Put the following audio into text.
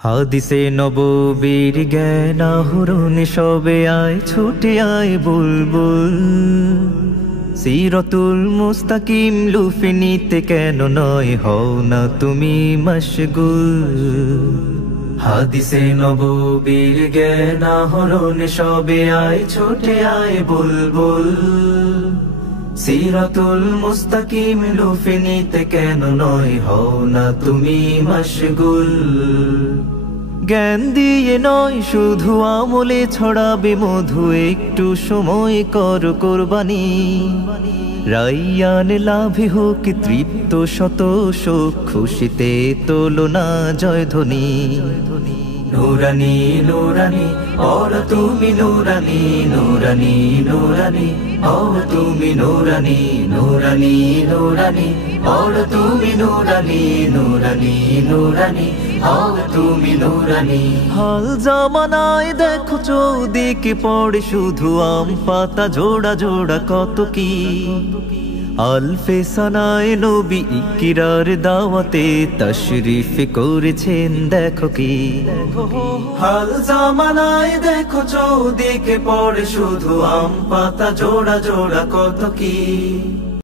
হাদিসে নববীর জ্ঞান আহরণে সবে আয় ছুটে আয় বুলবুল। সিরাতুল মুস্তাকিম লুফে নিতে কেন নয় হও না তুমি মশগুল। হাদিসে নববীর জ্ঞান আহরণে সবে আয় ছুটে আয় বুলবুল। সিরাতুল মুস্তাকিম লুফে নিতে কেন নয় হও না তুমি মশগুল। জ্ঞান দিয়ে নয় শুধু আমলে ছড়াবে মধু, একটু সময় কর কোরবানি। রাইয়ান লাভে হোক তৃপ্ত শত শোক, খুশিতে তোলো না জয়ধ্বনি। নুরানি নুরানি और তুমি নুরানি নুরানি নুরানি और তুমি নুরানি নুরানি নুরানি और তুমি নুরানি নুরানি নুরানি और তুমি নুরানি। হাল জামানায় দেখো চৌদিকে পড়ে শুধু আম পাতা জোড়া জোড়া কত কি। আলফে সানায় নবী ইকরার দাওয়াতে তশরিফ করেছেন দেখো কি। হাল জামানায় দেখো চৌদিকে পড়ে শুধু আম পাতা জোড়া জোড়া কত কি।